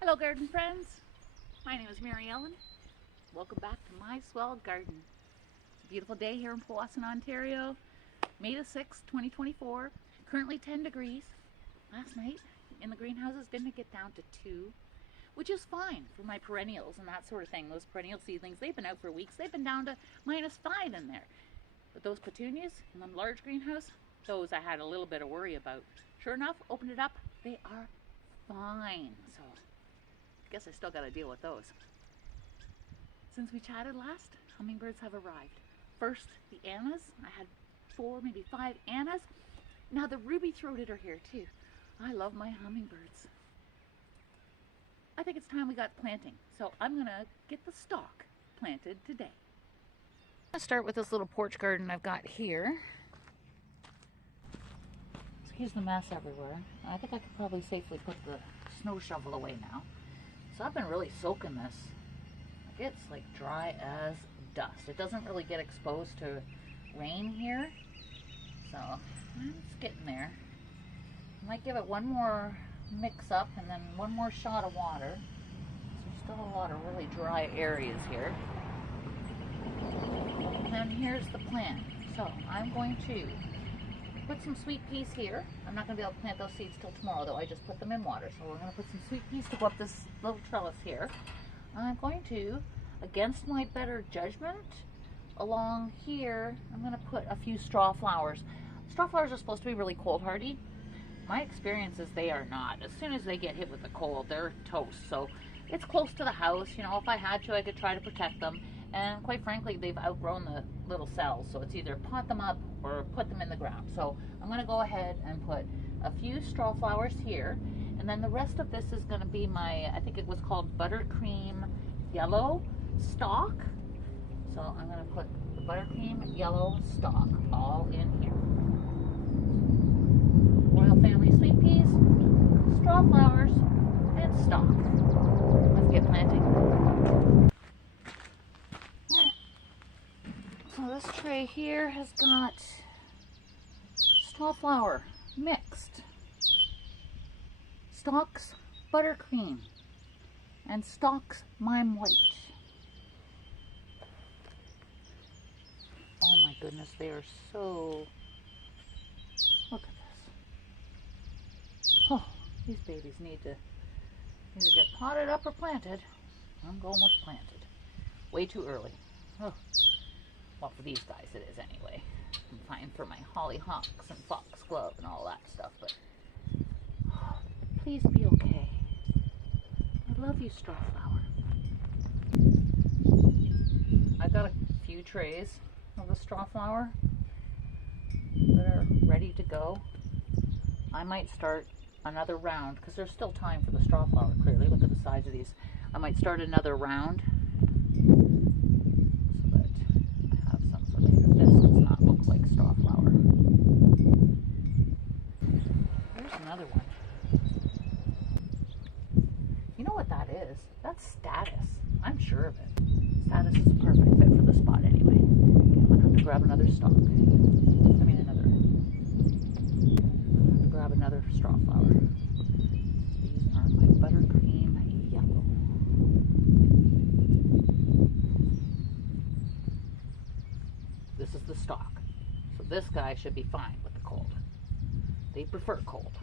Hello garden friends, my name is Mary Ellen. Welcome back to my swell garden. It's a beautiful day here in Powassan, Ontario. May the 6th, 2024. Currently 10 degrees. Last night in the greenhouses didn't get down to 2, which is fine for my perennials and that sort of thing. Those perennial seedlings, they've been out for weeks. They've been down to -5 in there. But those petunias in the large greenhouse, those I had a little bit of worry about. Sure enough, opened it up, they are fine. So I guess I still got to deal with those. Since we chatted last, hummingbirds have arrived. First, the Annas. I had 4, maybe 5 Annas. Now the ruby-throated are here too. I love my hummingbirds. I think it's time we got planting. So I'm gonna get the stalk planted today. I'm gonna start with this little porch garden I've got here. Excuse the mess everywhere. I think I could probably safely put the snow shovel away now. So I've been really soaking this. It's like dry as dust. It doesn't really get exposed to rain here. So it's getting there. I might give it one more mix up and then one more shot of water. So there's still a lot of really dry areas here. And then here's the plan. So I'm going to put some sweet peas here. I'm not going to be able to plant those seeds till tomorrow though. I just put them in water. So we're going to put some sweet peas to go up this little trellis here. I'm going to, against my better judgment, along here, I'm going to put a few Strawflowers. Strawflowers are supposed to be really cold hardy. My experience is they are not. As soon as they get hit with the cold, they're toast. So it's close to the house. You know, if I had to, I could try to protect them. And quite frankly, they've outgrown the little cells. So it's either pot them up or put them in the ground. So I'm going to go ahead and put a few Strawflowers here. And then the rest of this is going to be my, I think it was called buttercream yellow stalk. So I'm going to put the buttercream yellow stalk all in here. Royal Family sweet peas, Strawflowers, and stalk. Let's get planting. So this tray here has got Strawflower mixed, stalks buttercream, and stalks mime white. Oh my goodness, they are so... Look at this. Oh, these babies need to either get potted up or planted. I'm going with planted. Way too early. Oh. Well, for these guys it is anyway. I'm fine for my Hollyhocks and foxglove and all that stuff, but oh, please be okay. I love you, Strawflower. I've got a few trays of the Strawflower that are ready to go. I might start another round because there's still time for the Strawflower, clearly. Look at the size of these. I might start another round so that I have some for later. This does not look like Strawflower. There's another one. You know what that is? That's Status. I'm sure of it. Status is a perfect fit for the spot anyway. Okay, I'm going to have to grab another stalk. I'm going to have to grab another Strawflower. These are my buttercream yellow. This is the stalk. So this guy should be fine with the cold. They prefer cold.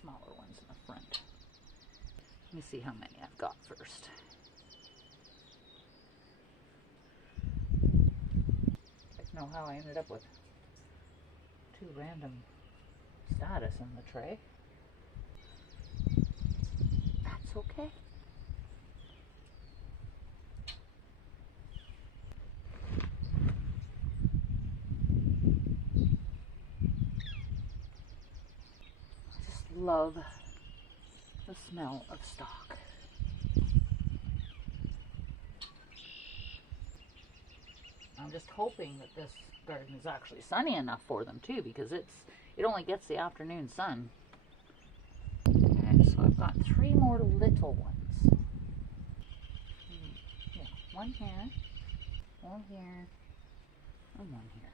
Smaller ones in the front. Let me see how many I've got first. I don't know how I ended up with 2 random Status in the tray. That's okay. Love the smell of stalk. I'm just hoping that this garden is actually sunny enough for them too, because it only gets the afternoon sun. Okay, so I've got 3 more little ones. Yeah, one here, one here, and one here.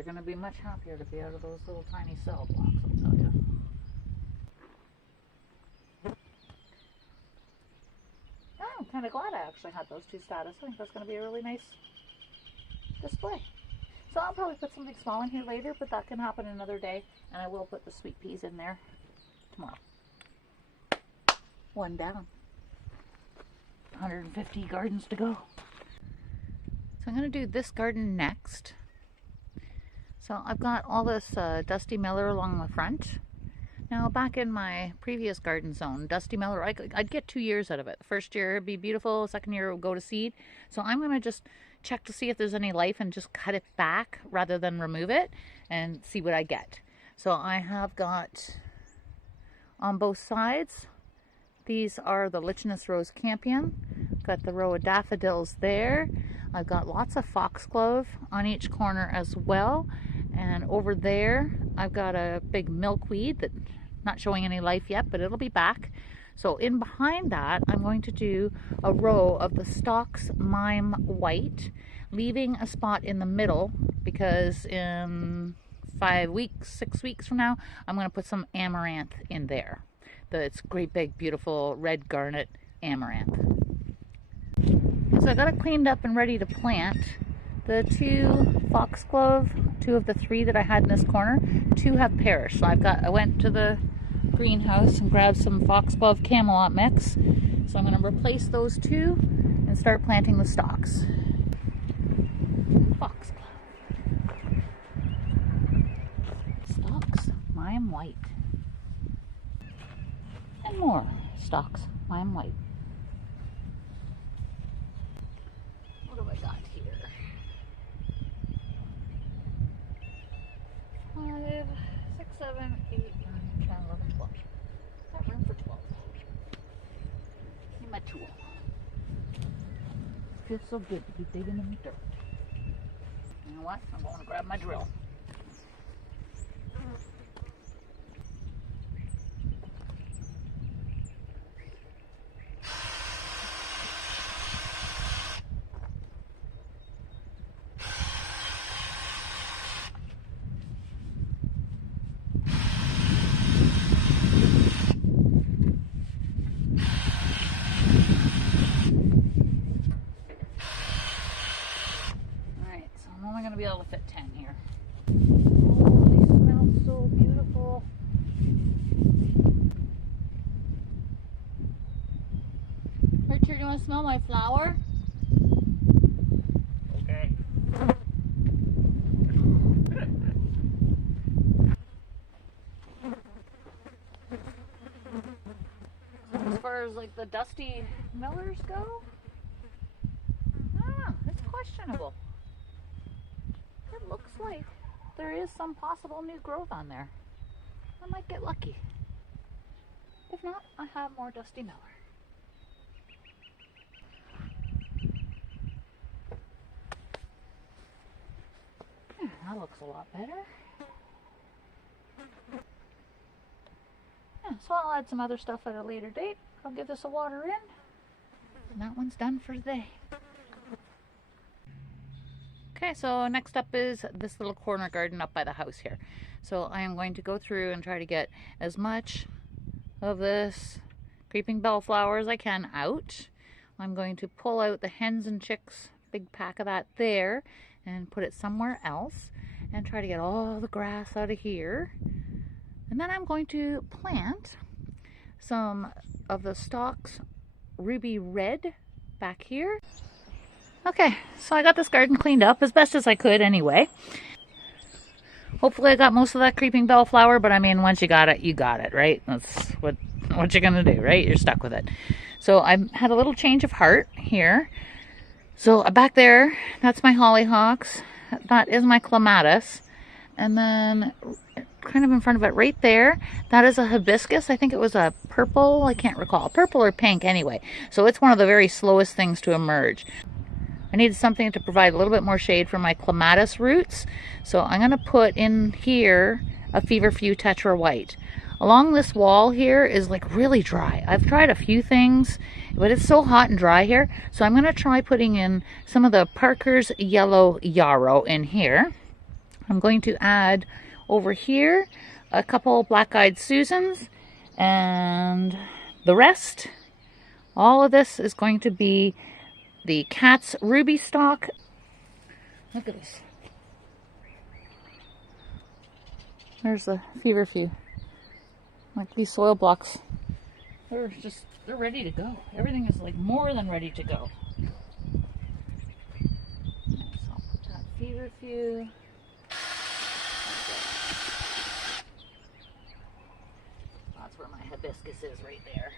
They're going to be much happier to be out of those little tiny cell blocks, I'll tell you. I'm kind of glad I actually had those two status. I think that's going to be a really nice display. So I'll probably put something small in here later, but that can happen another day. And I will put the sweet peas in there tomorrow. One down. 150 gardens to go. So I'm going to do this garden next. So I've got all this Dusty Miller along the front. Now back in my previous garden zone, Dusty Miller, I'd get 2 years out of it. The first year it'd be beautiful, second year it would go to seed. So I'm going to just check to see if there's any life and just cut it back rather than remove it and see what I get. So I have got on both sides, these are the Lichenous Rose Campion. Got the row of daffodils there. I've got lots of foxglove on each corner as well. And over there, I've got a big milkweed that's not showing any life yet, but it'll be back. So in behind that, I'm going to do a row of the Stocks Mime White, leaving a spot in the middle because in 5 weeks, 6 weeks from now, I'm going to put some amaranth in there. It's great big, beautiful red garnet amaranth. So I got it cleaned up and ready to plant. The 2 foxglove, 2 of the 3 that I had in this corner, 2 have perished. So I went to the greenhouse and grabbed some foxglove Camelot mix. So I'm going to replace those 2 and start planting the stalks. Foxglove. Stalks Mime White. And more stalks Mime White. What have I got here? 5, 6, 7, 8, 9, 10, 11, 12. Got room for 12. Need my tool. Feels so good to be digging in the dirt. You know what? I'm going to grab my drill. Be able to fit 10 here. Oh, they smell so beautiful. Richard, do you want to smell my flower? Okay. As far as like the Dusty Millers go, it's questionable. It looks like there is some possible new growth on there. I might get lucky. If not, I have more Dusty Miller. That looks a lot better. Yeah, so I'll add some other stuff at a later date. I'll give this a water in. And that one's done for today. Okay, so next up is this little corner garden up by the house here. So I am going to go through and try to get as much of this creeping bellflower as I can out. I'm going to pull out the hens and chicks, big pack of that there, and put it somewhere else and try to get all the grass out of here. And then I'm going to plant some of the Stocks Ruby Red back here. Okay, so I got this garden cleaned up as best as I could anyway. Hopefully I got most of that creeping bellflower, but I mean, once you got it, right? That's what you're gonna do, right? You're stuck with it. So I had a little change of heart here. So back there, that's my hollyhocks. That is my clematis. And then kind of in front of it right there, that is a hibiscus. I think it was a purple, I can't recall. Purple or pink anyway. So it's one of the very slowest things to emerge. I needed something to provide a little bit more shade for my clematis roots. So I'm going to put in here a Feverfew Tetra White. Along this wall here is like really dry. I've tried a few things, but it's so hot and dry here. So I'm going to try putting in some of the Parker's Yellow Yarrow in here. I'm going to add over here a couple black-eyed Susans, and the rest, all of this is going to be the Cat's Ruby stock. Look at this. There's the Feverfew. Like these soil blocks, they're ready to go. Everything is like more than ready to go. So I'll put that Feverfew. That's where my hibiscus is, right there.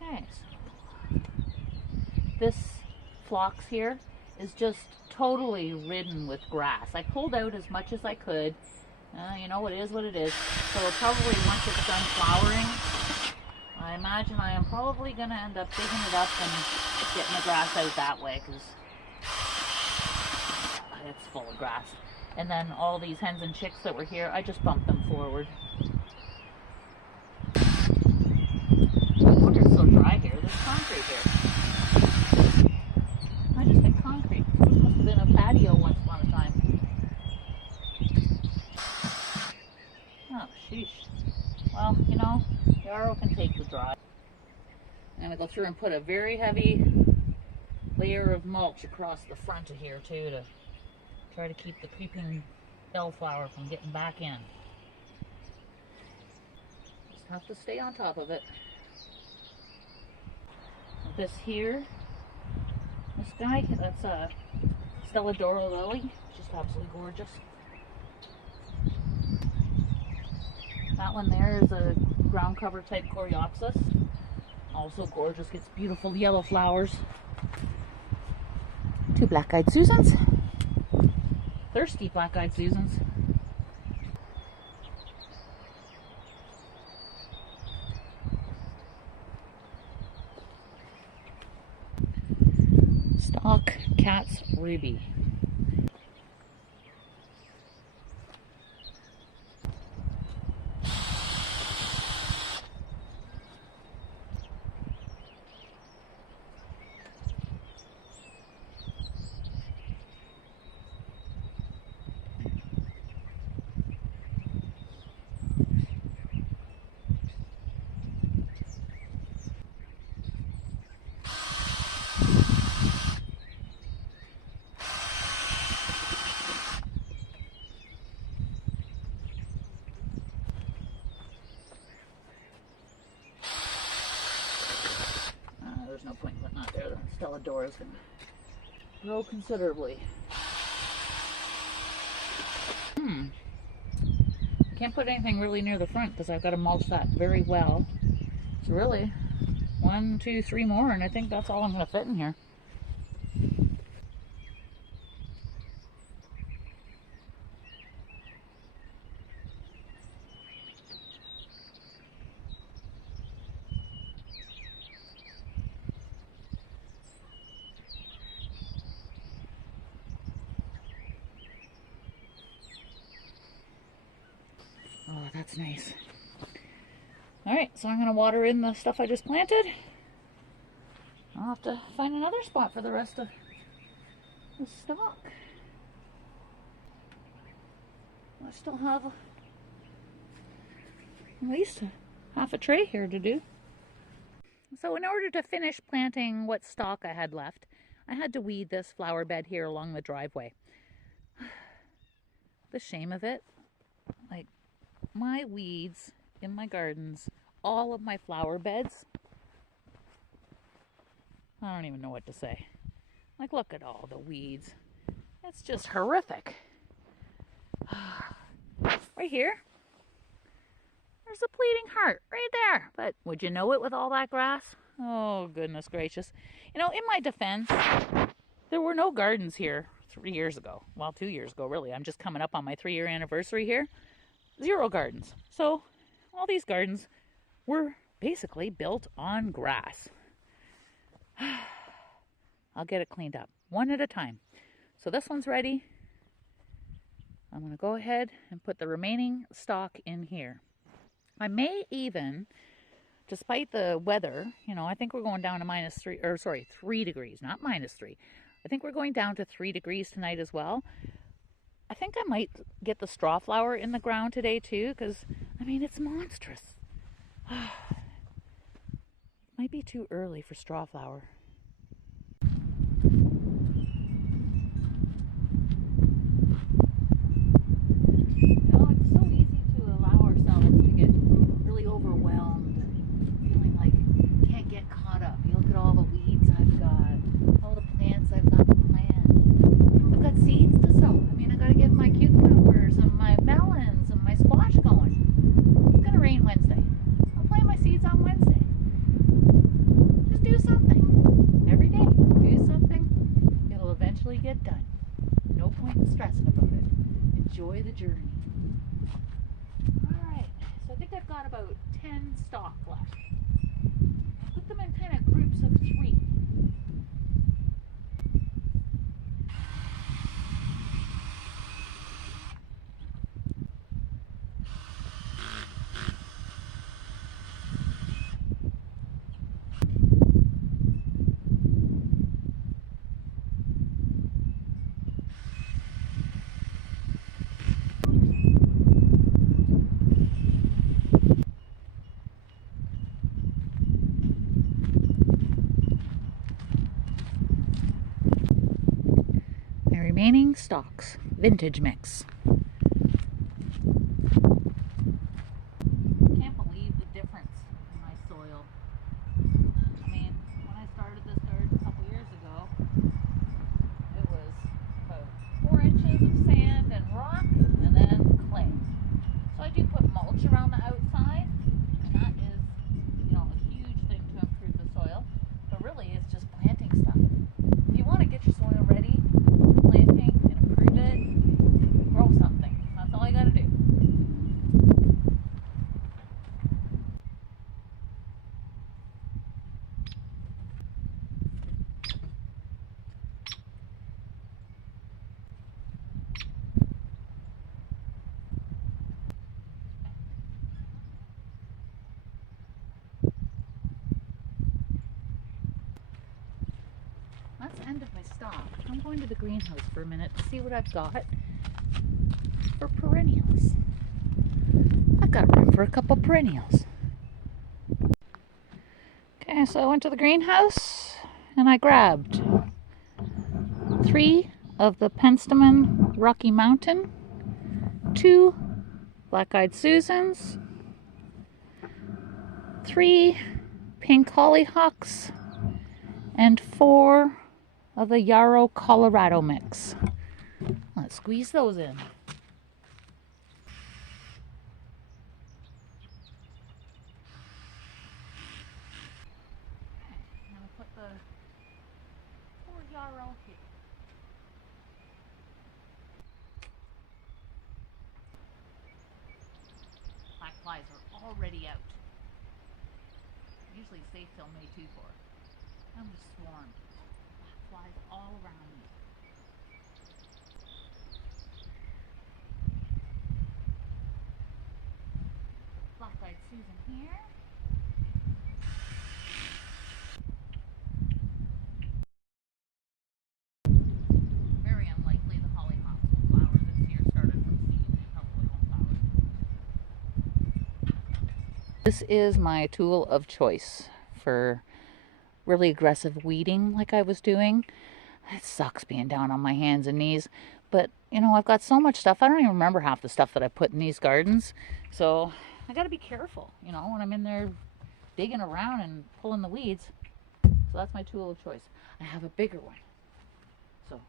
Okay, so this phlox here is just totally ridden with grass. I pulled out as much as I could. You know, it is what it is. So probably once it's done flowering, I imagine I am probably going to end up digging it up and getting the grass out that way, because it's full of grass. And then all these hens and chicks that were here, I just bumped them forward. I wonder if it's so dry here. There's concrete here. I just hit concrete. This must have been a patio once upon a time. Oh, sheesh. Well, you know, Yarrow can take the dry. I'm going to go through and put a very heavy layer of mulch across the front of here too, to try to keep the creeping bellflower from getting back in. Just have to stay on top of it. This here, this guy, that's a Stelladora lily, just absolutely gorgeous. That one there is a ground cover type Coreopsis, also gorgeous, gets beautiful yellow flowers. Two black-eyed Susans, thirsty black-eyed Susans. Stock Cat's Ruby. There's no point in putting that there. The Stelladora is going to grow considerably. Can't put anything really near the front because I've got to mulch that very well. So really, 1, 2, 3 more, and I think that's all I'm going to fit in here. Oh, that's nice. Alright, so I'm going to water in the stuff I just planted. I'll have to find another spot for the rest of the stock. I still have at least half a tray here to do. So in order to finish planting what stock I had left, I had to weed this flower bed here along the driveway. The shame of it, like, my weeds in my gardens, all of my flower beds, I don't even know what to say. Like, look at all the weeds. It's just horrific. Right here, there's a bleeding heart right there. But would you know it with all that grass? Oh, goodness gracious. You know, in my defense, there were no gardens here 3 years ago. Well, 2 years ago, really. I'm just coming up on my 3-year anniversary here. 0 gardens. So all these gardens were basically built on grass. I'll get it cleaned up one at a time. So this one's ready. I'm going to go ahead and put the remaining stock in here. I may even despite the weather, you know, I think we're going down to -3, or sorry, 3 degrees, not -3. I think we're going down to 3 degrees tonight as well. I think I might get the strawflower in the ground today too, because, I mean, it's monstrous. Might be too early for strawflower. Get done. No point in stressing about it. Enjoy the journey. Alright, so I think I've got about 10 stalk left. I'll put them in kind of groups of 3. Remaining stalks, vintage mix. Can't believe the difference in my soil. I mean, when I started this garden a couple years ago, it was about 4 inches of sand and rock and then clay. So I do put mulch around the outside, and that is, you know, a huge thing to improve the soil. But really, it's just planting stuff. If you want to get your soil ready, planting and improve it, grow something. That's all you gotta do. That's the end of my stock. I'm going to the greenhouse for a minute to see what I've got for perennials. I've got room for a couple perennials. Okay, so I went to the greenhouse and I grabbed 3 of the Penstamon Rocky Mountain, 2 Black-Eyed Susans, 3 pink Hollyhocks, and 4 of the Yarrow Colorado mix. Let's squeeze those in. I'm gonna put the 4 Yarrow here. Black flies are already out. Usually stay till May 2 for. I'm just swarmed. Black flies all around me. Black-eyed Susan here. Very unlikely the hollyhocks will flower this year. Started from seed. They probably won't flower. This is my tool of choice for really aggressive weeding like I was doing. It sucks being down on my hands and knees, but you know, I've got so much stuff. I don't even remember half the stuff that I put in these gardens, so I gotta be careful, you know, when I'm in there digging around and pulling the weeds. So that's my tool of choice. I have a bigger one, so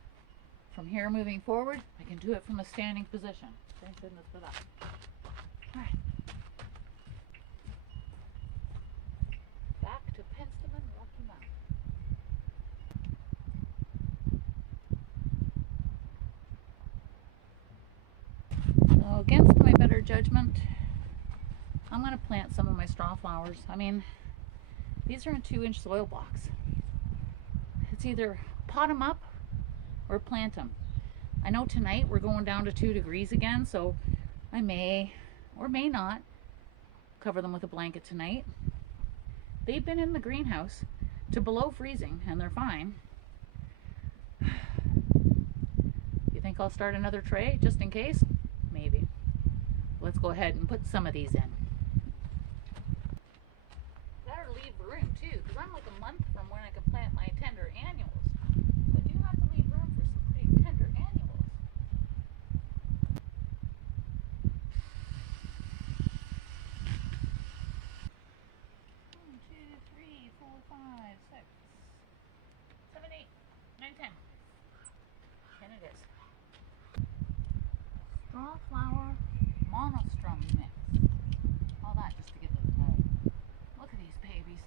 from here moving forward I can do it from a standing position. Thank goodness for that. All right, back to Penstamon Rocky Mountain. So against my better judgment, I'm going to plant some of my strawflowers. I mean, these are in 2-inch soil blocks. It's either pot them up or plant them. I know tonight we're going down to 2 degrees again, so I may or may not cover them with a blanket tonight. They've been in the greenhouse to below freezing and they're fine. You think I'll start another tray just in case? Maybe. Let's go ahead and put some of these in. Better leave room too, because I'm like a month from when I can plant my tender annuals. So I do have to leave room for some pretty tender annuals. 1, 2, 3, 4, 5, 6, 7, 8, 9, 10. 10 it is. Strawflower monostrum mix. All that just to give it a home. Look at these babies.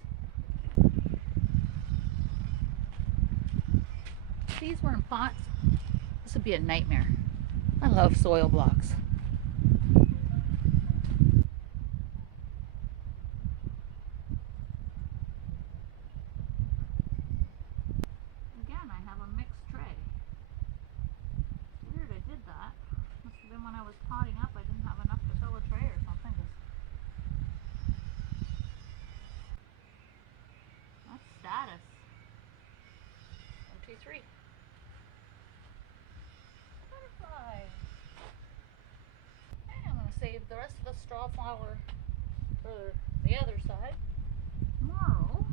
If these were in pots, this would be a nightmare. I love soil blocks. Again, I have a mixed tray. Weird I did that. Must have been when I was potting up, I didn't have enough to fill a tray or something. That's status. 1, 2, 3. Butterflies. Okay, I'm going to save the rest of the straw flower for the other side tomorrow.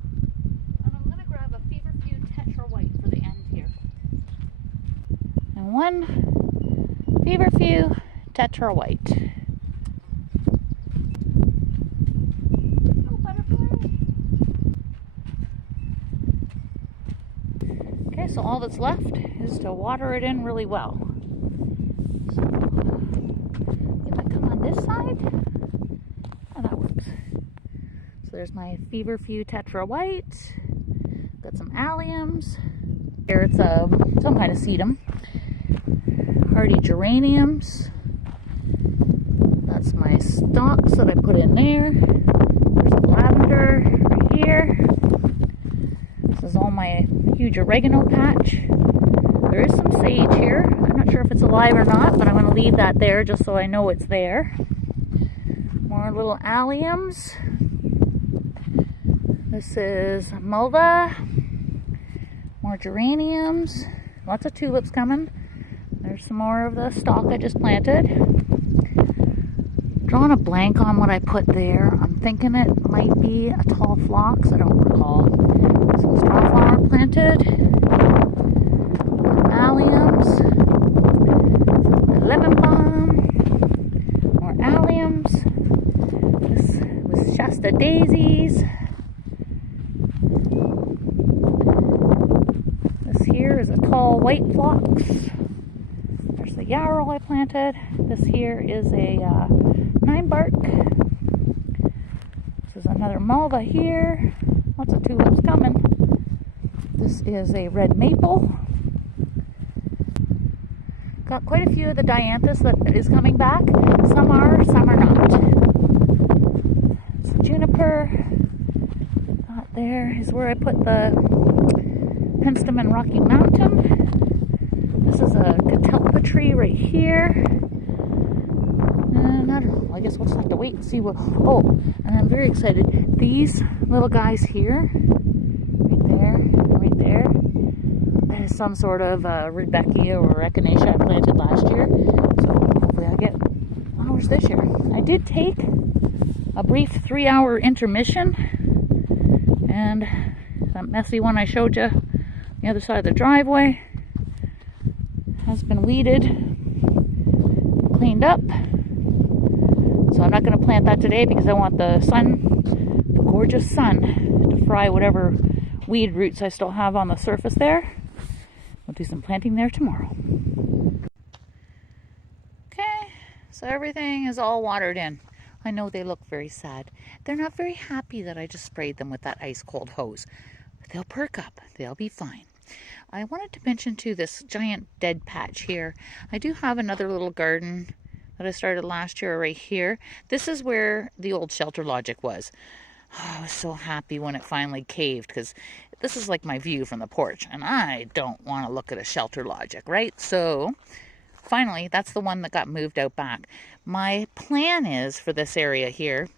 And I'm going to grab a Feverfew Tetra White for the end here. And one Feverfew Tetra White. Oh, butterfly. Okay, so all that's left is to water it in really well. So, you might come on this side. Oh, that works. So there's my Feverfew Tetra White. Got some alliums. Here it's some kind of sedum. Hardy geraniums. That's my stalks that I put in there. There's a lavender right here. This is all my huge oregano patch. There is some sage here. I'm not sure if it's alive or not, but I'm going to leave that there just so I know it's there. More little alliums. This is mulva. More geraniums. Lots of tulips coming. There's some more of the stalk I just planted. Drawing a blank on what I put there. I'm thinking it might be a tall phlox. I don't recall. Some strawflower planted. Alliums. Lemon balm. More alliums. This was Shasta daisies. This here is a tall white phlox. There's the yarrow I planted. This here is a 9-bark. This is another mulva here. Lots of tulips coming. This is a red maple. Got quite a few of the dianthus that is coming back. Some are not. So juniper. There is where I put the Penstamon Rocky Mountain. This is a catalpa tree right here. And I don't know, I guess we'll just have to wait and see what. Oh, and I'm very excited. These little guys here, right there, that is some sort of Rudbeckia or Echinacea I planted last year. So hopefully I'll get flowers this year. I did take a brief 3-hour intermission, and that messy one I showed you on the other side of the driveway has been weeded, cleaned up. So I'm not going to plant that today because I want the sun, the gorgeous sun, to fry whatever weed roots I still have on the surface there. We'll do some planting there tomorrow. Okay, so everything is all watered in. I know they look very sad. They're not very happy that I just sprayed them with that ice cold hose. But they'll perk up. They'll be fine. I wanted to mention too this giant dead patch here. I do have another little garden that I started last year right here. This is where the old Shelter Logic was. Oh, I was so happy when it finally caved because this is like my view from the porch and I don't want to look at a Shelter Logic, right? So finally, that's the one that got moved out back. My plan is for this area here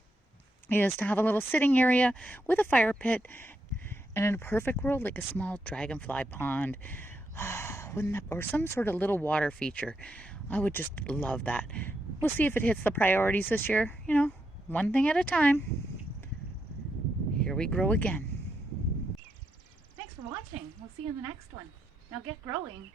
is to have a little sitting area with a fire pit, and in a perfect world, like a small dragonfly pond. Wouldn't that, or some sort of little water feature. I would just love that. We'll see if it hits the priorities this year. You know, one thing at a time. Here we grow again. Thanks for watching. We'll see you in the next one. Now get growing.